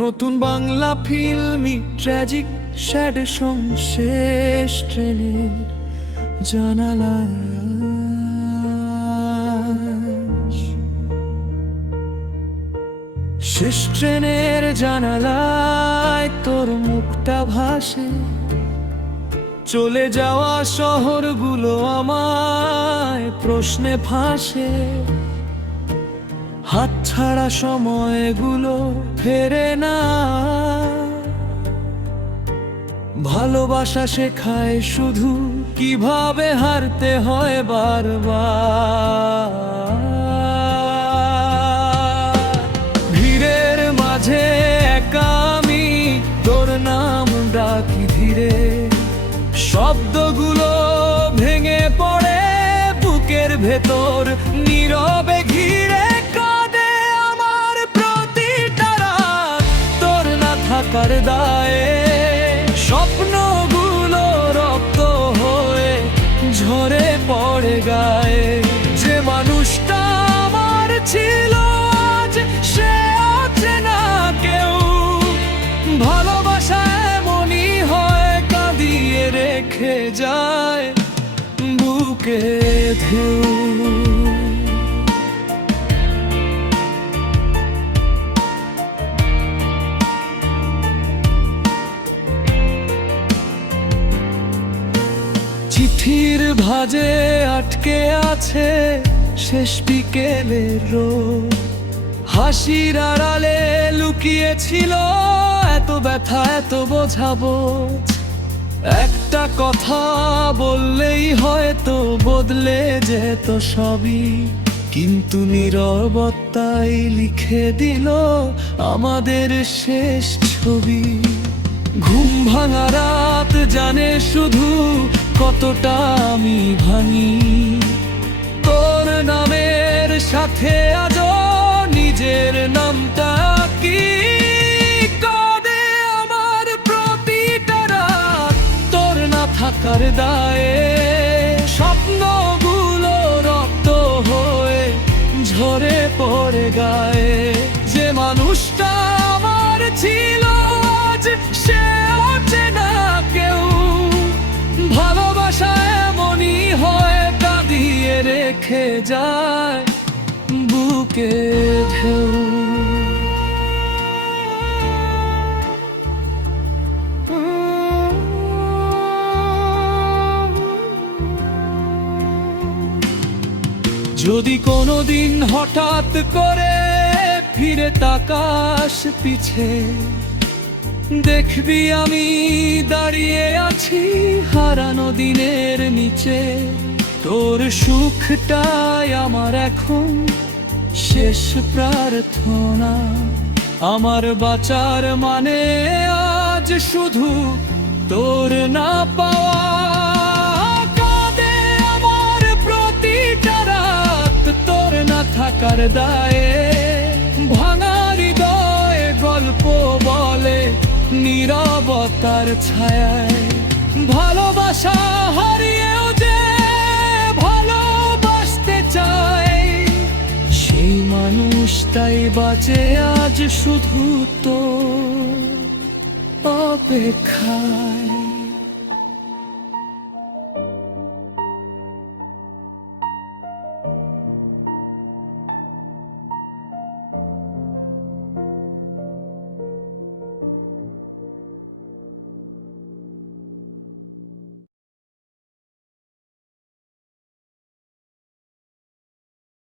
নতুন Bangla filmi tragic শ্যাড song শেষ ট্রেনের জানালা, শেষ ট্রেনের জানালায় তোর মুখটা ভাসে। চলে যাওয়া শহরগুলো আমায় প্রশ্নে ফাঁসে। হাতছাড়া সময়গুলো ফেরে না। ভালোবাসা শেখায় শুধু কিভাবে হারতে হয় বারবার। ভিড়ের মাঝে একা আমি তোর নাম ডাকি ধীরে। শব্দগুলো ভেঙে পড়ে বুকের ভেতর নীরবে ঘিরে। কাঁদে আমার প্রতিটা রাত তোর না থাকার দায়ে। স্বপ্নগুলো রক্ত হয়ে ঝরে পড়ে গায়ে। যে মানুষটা আমার ছিল আজ সে অচেনা কেউ। ভালোবাসা এমনই হয়, কাঁদিয়ে রেখে যায় বুকে ঢেউ। চিঠির ভাঁজে আটকে আছে শেষ বিকেলের রোদ। হাসির আড়ালে লুকিয়েছিল এত ব্যথা এত বোঝাবোঝ। একটা কথা বললেই হয়তো বদলে যেত সবই, কিন্তু নীরবতাই লিখে দিল আমাদের শেষ ছবি। ঘুম ভাঙা রাত জানে শুধু কতটা আমি ভাঙি। তোর নামের সাথে আজও নিজের নামটা কি। কাঁদে আমার প্রতিটা রাত তোর না থাকার দায়ে। স্বপ্নগুলো রক্ত হয়ে ঝরে পড়ে গায়ে। যে মানুষটা আমার ছিল আজ সে অচেনা কেউ। ভালোবাসা এমনই হয়, কাঁদিয়ে রেখে যায় বুকে ঢেউ। যদি কোনোদিন হঠাৎ করে ফিরে তাকাস পিছে, দেখবি আমি দাঁড়িয়ে আছি হারানো দিনের নিচে। তোর সুখটাই আমার এখন শেষ প্রার্থনা। আমার বাঁচার মানে আজ শুধু তোর না পাওয়া। কাঁদে আমার প্রতিটা রাত তোর না থাকার দায়ে। ভাঙা হৃদয়ে গল্প বলে নীরবতার ছায়ায়। ভালোবাসা হারিয়েও যে ভালোবাসতে চাই, সেই মানুষটাই বাঁচে আজ শুধু তোর অপেক্ষায়।